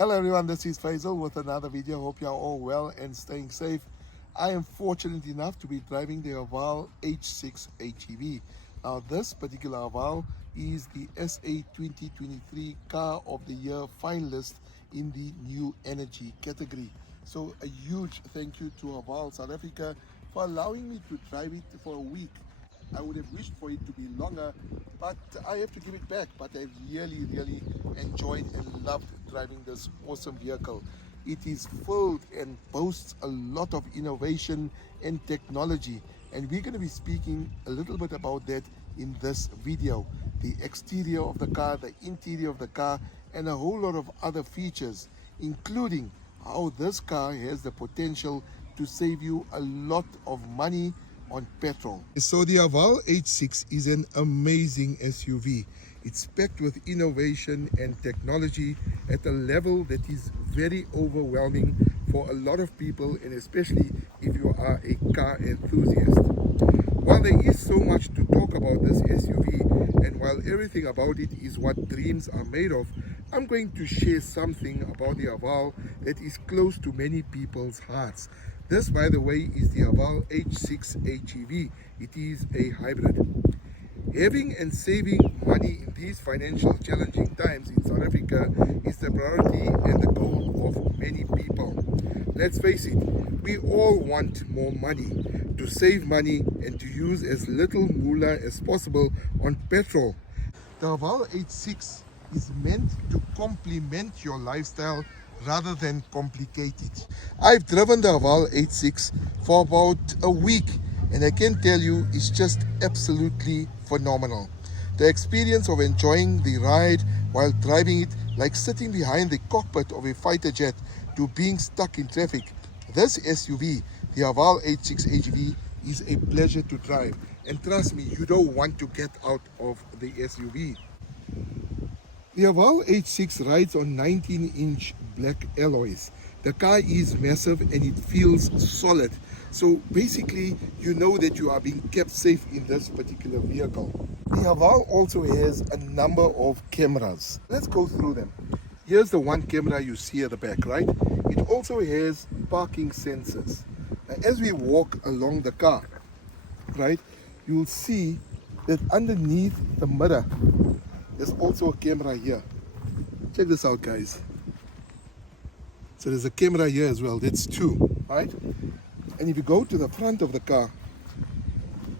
Hello everyone, this is Faisal with another video. Hope you are all well and staying safe. I am fortunate enough to be driving the Haval H6 HEV. Now this particular Haval is the SA 2023 Car of the Year finalist in the new energy category. So a huge thank you to Haval South Africa for allowing me to drive it for a week. I would have wished for it to be longer, but I have to give it back. But I really enjoyed and loved driving this awesome vehicle. It is filled and boasts a lot of innovation and technology, and we're going to be speaking a little bit about that in this video. The exterior of the car, the interior of the car, and a whole lot of other features, including how this car has the potential to save you a lot of money on petrol. So the Haval H6 is an amazing SUV. It's packed with innovation and technology at a level that is very overwhelming for a lot of people, and especially if you are a car enthusiast. While there is so much to talk about this SUV, and while everything about it is what dreams are made of, I'm going to share something about the Haval that is close to many people's hearts. This, by the way, is the Haval H6 HEV. It is a hybrid. Having and saving money in these financial challenging times in South Africa is the priority and the goal of many people. Let's face it, we all want more money, to save money and to use as little moolah as possible on petrol. The Haval H6 is meant to complement your lifestyle rather than complicate it. I've driven the Haval H6 for about a week, and I can tell you it's just absolutely phenomenal. The experience of enjoying the ride while driving it, like sitting behind the cockpit of a fighter jet, to being stuck in traffic. This SUV, the Haval H6 HEV, is a pleasure to drive, and trust me, you don't want to get out of the SUV. The Haval H6 rides on 19-inch black alloys. The car is massive and it feels solid. So basically, you know that you are being kept safe in this particular vehicle. The Haval also has a number of cameras. Let's go through them. Here's the one camera you see at the back, right? It also has parking sensors. Now, as we walk along the car, right, you'll see that underneath the mirror, there's also a camera here. Check this out, guys. So there's a camera here as well. That's two, right? And if you go to the front of the car,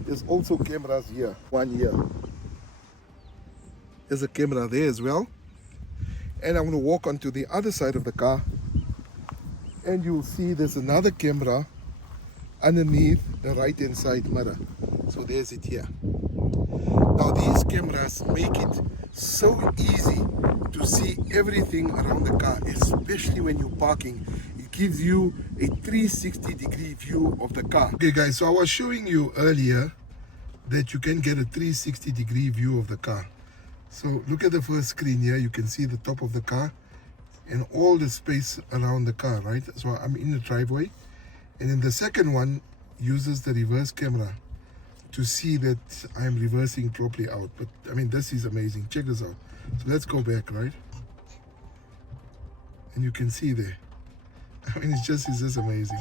there's also cameras here. One here. There's a camera there as well. And I'm going to walk onto the other side of the car, and you'll see there's another camera underneath the right-hand side mirror. So there's it here. Now these cameras make it so easy to see everything around the car, especially when you're parking. It gives you a 360-degree view of the car. Okay guys, so I was showing you earlier that you can get a 360-degree view of the car. So look at the first screen here. You can see the top of the car and all the space around the car, right? So I'm in the driveway, and then the second one uses the reverse camera to see that I'm reversing properly out. But I mean, this is amazing. Check this out. So let's go back, right? And you can see there. I mean, it's just amazing.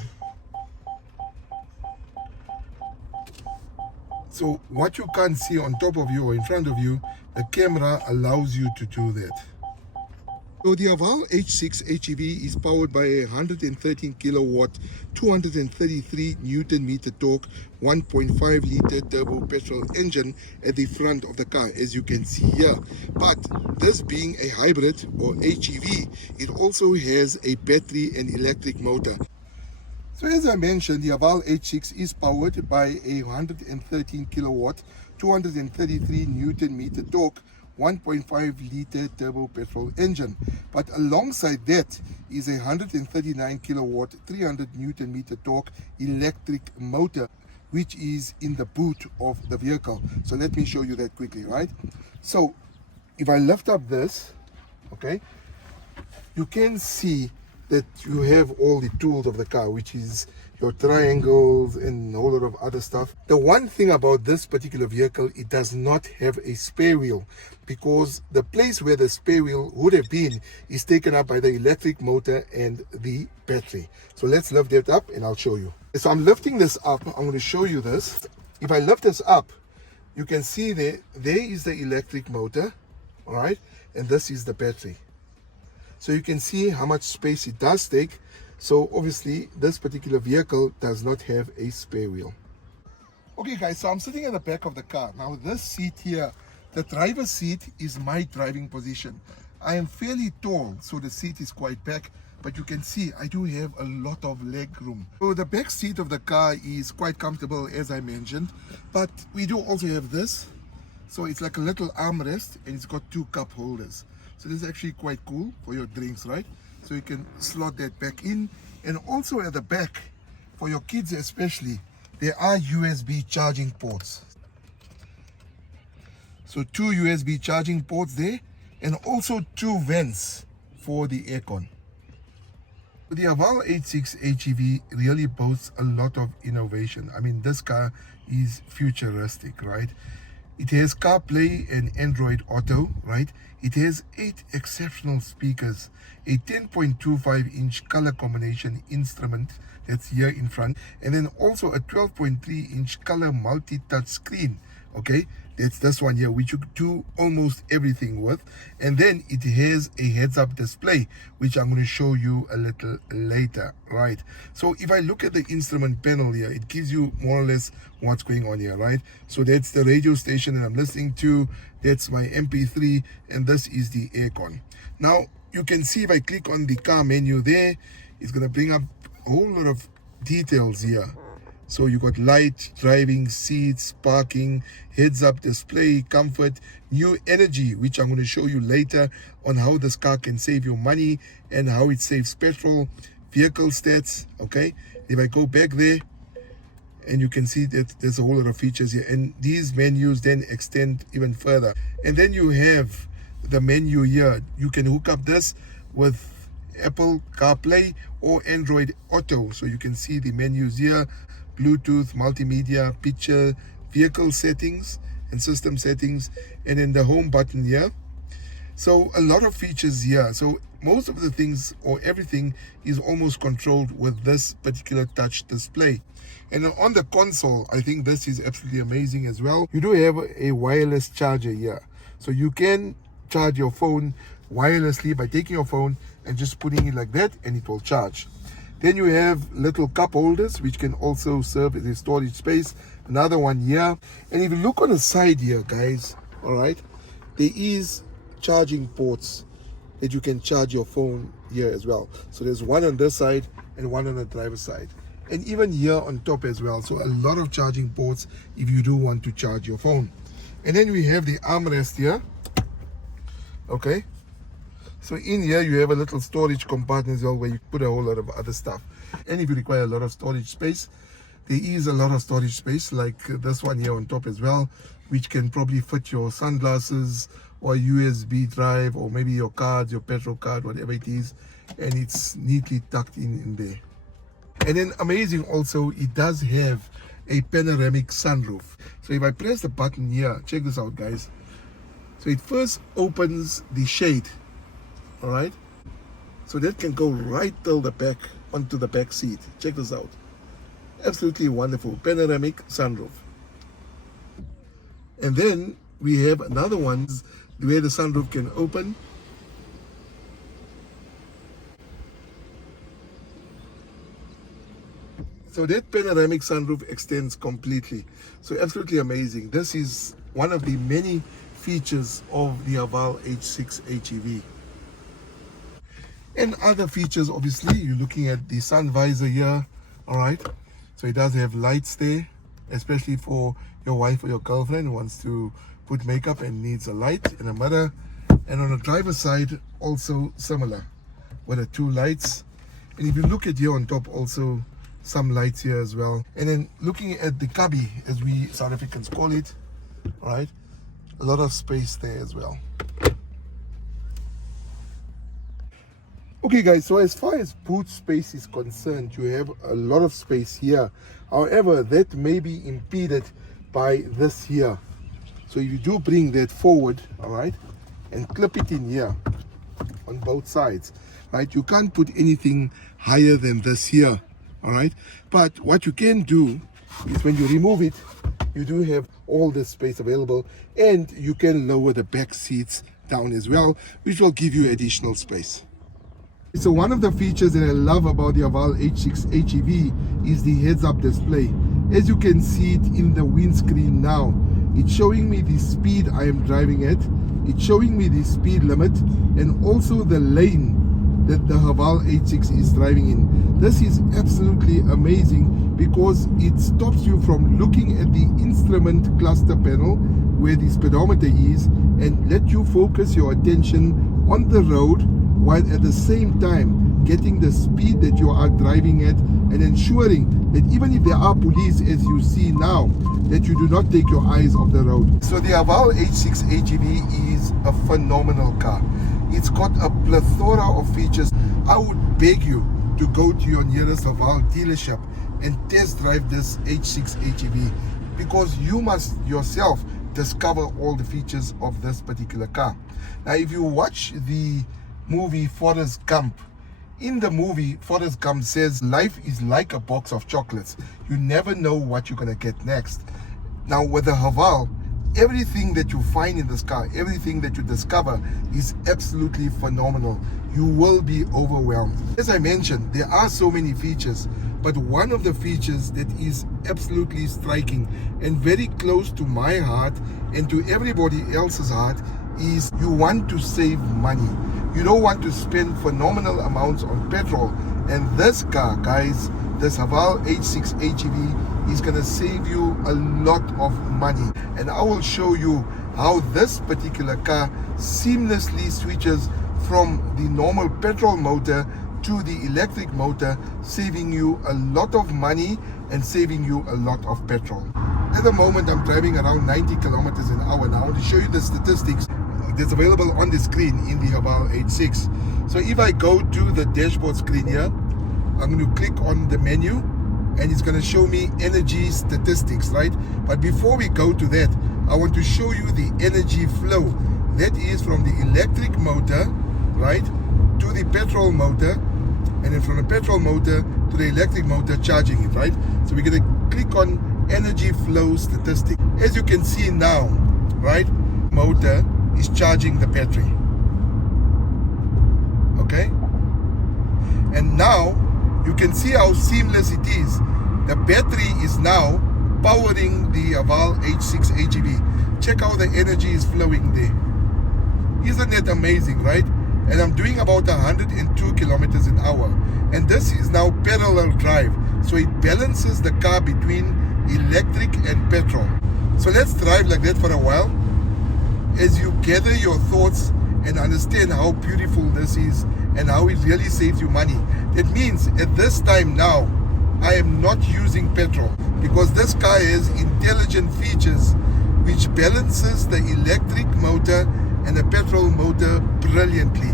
So what you can't see on top of you or in front of you, the camera allows you to do that. So the Haval H6 HEV is powered by a 113 kilowatt, 233 Newton meter torque, 1.5 liter turbo petrol engine at the front of the car, as you can see here. But this being a hybrid or HEV, it also has a battery and electric motor. So as I mentioned, the Haval H6 is powered by a 113 kilowatt, 233 Newton meter torque, 1.5 liter turbo petrol engine. But alongside that is a 139 kilowatt, 300 Newton meter torque electric motor, which is in the boot of the vehicle. So let me show you that quickly, right? So if I lift up this, okay, you can see that you have all the tools of the car, which is your triangles and a whole lot of other stuff. The one thing about this particular vehicle, it does not have a spare wheel, because the place where the spare wheel would have been is taken up by the electric motor and the battery. So let's lift that up and I'll show you. So I'm lifting this up. I'm going to show you this. If I lift this up, you can see there is the electric motor, all right, and this is the battery. So you can see how much space it does take. So obviously this particular vehicle does not have a spare wheel. Okay guys, so I'm sitting at the back of the car. Now this seat here, the driver's seat, is my driving position. I am fairly tall, so the seat is quite back, but you can see I do have a lot of leg room. So the back seat of the car is quite comfortable, as I mentioned, but we do also have this. So it's like a little armrest and it's got 2 cup holders. So this is actually quite cool for your drinks, right? So you can slot that back in. And also at the back, for your kids especially, there are USB charging ports. So 2 USB charging ports there, and also 2 vents for the aircon. The Haval H6 HEV really boasts a lot of innovation. I mean, this car is futuristic, right? It has CarPlay and Android Auto, right? It has 8 exceptional speakers, a 10.25-inch color combination instrument that's here in front, and then also a 12.3-inch color multi-touch screen, okay? That's this one here, which you do almost everything with. And then it has a heads-up display, which I'm going to show you a little later, right? So if I look at the instrument panel here, it gives you more or less what's going on here, right? So that's the radio station that I'm listening to, that's my MP3, and this is the aircon. Now you can see if I click on the car menu there, it's going to bring up a whole lot of details here. So you got light, driving, seats, parking, heads-up display, comfort, new energy, which I'm going to show you later on how this car can save you money and how it saves petrol, vehicle stats, okay? If I go back there, and you can see that there's a whole lot of features here, and these menus then extend even further. And then you have the menu here. You can hook up this with Apple CarPlay or Android Auto, so you can see the menus here: Bluetooth, multimedia, picture, vehicle settings and system settings, and then the home button here. So a lot of features here. So most of the things, or everything, is almost controlled with this particular touch display. And on the console, I think this is absolutely amazing as well. You do have a wireless charger here, so you can charge your phone wirelessly by taking your phone and just putting it like that, and it will charge. Then you have little cup holders, which can also serve as a storage space. Another one here. And if you look on the side here, guys, all right, there is charging ports that you can charge your phone here as well. So there's one on this side and one on the driver's side, and even here on top as well. So a lot of charging ports if you do want to charge your phone. And then we have the armrest here, okay? So in here you have a little storage compartment as well, where you put a whole lot of other stuff. And if you require a lot of storage space, there is a lot of storage space, like this one here on top as well, which can probably fit your sunglasses or USB drive, or maybe your cards, your petrol card, whatever it is, and it's neatly tucked in there. And then amazing also, it does have a panoramic sunroof. So if I press the button here, check this out, guys. So it first opens the shade, all right? So that can go right till the back, onto the back seat. Check this out. Absolutely wonderful panoramic sunroof. And then we have another one where the sunroof can open. So that panoramic sunroof extends completely. So absolutely amazing. This is one of the many features of the Haval H6 HEV. And other features, obviously, you're looking at the sun visor here, all right? So it does have lights there, especially for your wife or your girlfriend who wants to put makeup and needs a light and a mirror. And on the driver's side, also similar, with the 2 lights. And if you look at here on top, also some lights here as well. And then looking at the cubby, as we South Africans call it, all right, a lot of space there as well. Okay guys, so as far as boot space is concerned, you have a lot of space here. However, that may be impeded by this here. So if you do bring that forward, all right, and clip it in here on both sides, right, you can't put anything higher than this here, all right. But what you can do is when you remove it, you do have all this space available, and you can lower the back seats down as well, which will give you additional space. So one of the features that I love about the Haval H6 HEV is the heads-up display. As you can see it in the windscreen now, it's showing me the speed I am driving at, it's showing me the speed limit, and also the lane that the Haval H6 is driving in. This is absolutely amazing because it stops you from looking at the instrument cluster panel where the speedometer is and let you focus your attention on the road, while at the same time getting the speed that you are driving at and ensuring that even if there are police, as you see now, that you do not take your eyes off the road. So the Haval H6 HEV is a phenomenal car. It's got a plethora of features. I would beg you to go to your nearest Haval dealership and test drive this H6 HEV, because you must yourself discover all the features of this particular car. Now, if you watch the movie Forrest Gump, in the movie Forrest Gump says life is like a box of chocolates. You never know what you're going to get next. Now with the Haval, everything that you find in this car, everything that you discover is absolutely phenomenal. You will be overwhelmed. As I mentioned, there are so many features, but one of the features that is absolutely striking and very close to my heart and to everybody else's heart is you want to save money. You don't want to spend phenomenal amounts on petrol, and this car, guys, this Haval H6 HEV is going to save you a lot of money, and I will show you how this particular car seamlessly switches from the normal petrol motor to the electric motor, saving you a lot of money and saving you a lot of petrol. At the moment I'm driving around 90 kilometers an hour. Now I want to show you the statistics that's available on the screen in the Haval H6. So if I go to the dashboard screen here, I'm going to click on the menu and it's going to show me energy statistics, right? But before we go to that, I want to show you the energy flow. That is from the electric motor, right, to the petrol motor, and then from the petrol motor to the electric motor charging it, right? So we're going to click on energy flow statistic. As you can see now, right, motor is charging the battery, okay? And now you can see how seamless it is. The battery is now powering the Haval H6 HEV. Check how the energy is flowing there. Isn't that amazing, right? And I'm doing about 102 kilometers an hour, and this is now parallel drive, so it balances the car between electric and petrol. So let's drive like that for a while as you gather your thoughts and understand how beautiful this is and how it really saves you money. That means at this time now, I am not using petrol because this car has intelligent features which balances the electric motor and the petrol motor brilliantly.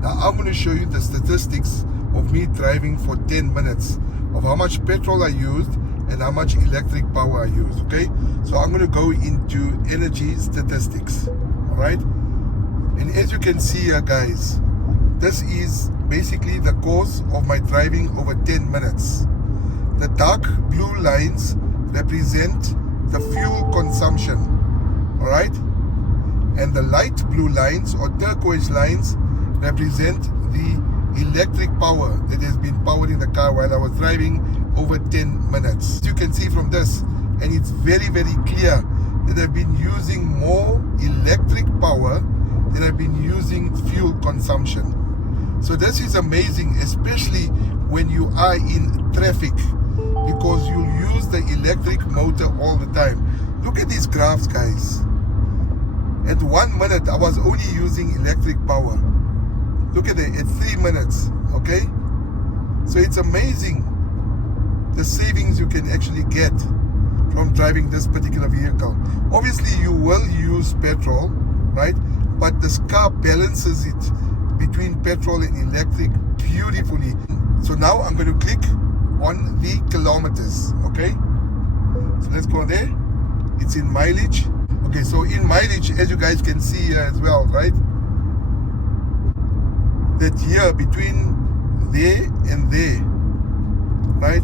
Now I'm going to show you the statistics of me driving for 10 minutes of how much petrol I used and how much electric power I use, okay? So I'm going to go into energy statistics, all right? And as you can see here, guys, this is basically the course of my driving over 10 minutes. The dark blue lines represent the fuel consumption, all right? And the light blue lines or turquoise lines represent the electric power that has been powering the car while I was driving over 10 minutes. As you can see from this, and it's very, very clear that I've been using more electric power than I've been using fuel consumption. So this is amazing, especially when you are in traffic, because you use the electric motor all the time. Look at these graphs, guys. At 1 minute, I was only using electric power. Look at it, at 3 minutes, okay? So it's amazing the savings you can actually get from driving this particular vehicle. Obviously, you will use petrol, right? But this car balances it between petrol and electric beautifully. So now I'm going to click on the kilometers. Okay, so let's go there. It's in mileage. Okay, so in mileage, as you guys can see here as well, right, that here between there and there, right,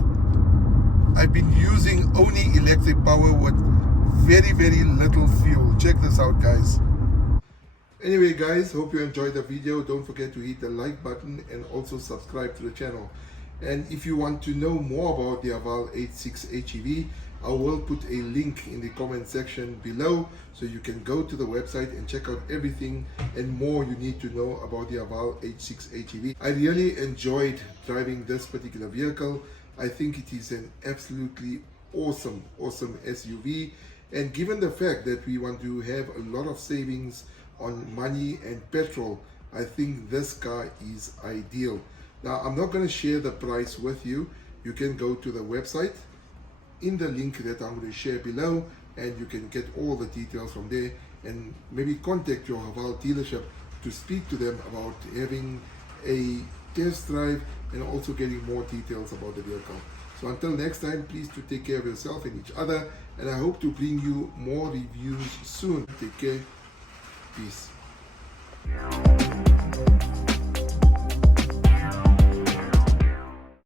I've been using only electric power with very little fuel. Check this out, guys. Anyway guys, hope you enjoyed the video. Don't forget to hit the like button and also subscribe to the channel. And if you want to know more about the Haval H6 HEV, I will put a link in the comment section below, so you can go to the website and check out everything and more you need to know about the Haval H6 HEV. I really enjoyed driving this particular vehicle. I think it is an absolutely awesome SUV, and given the fact that we want to have a lot of savings on money and petrol, I think this car is ideal. Now I'm not going to share the price with you. You can go to the website in the link that I'm going to share below, and you can get all the details from there, and maybe contact your Haval dealership to speak to them about having a test drive and also getting more details about the vehicle. So until next time, please to take care of yourself and each other, and I hope to bring you more reviews soon. Take care. Peace.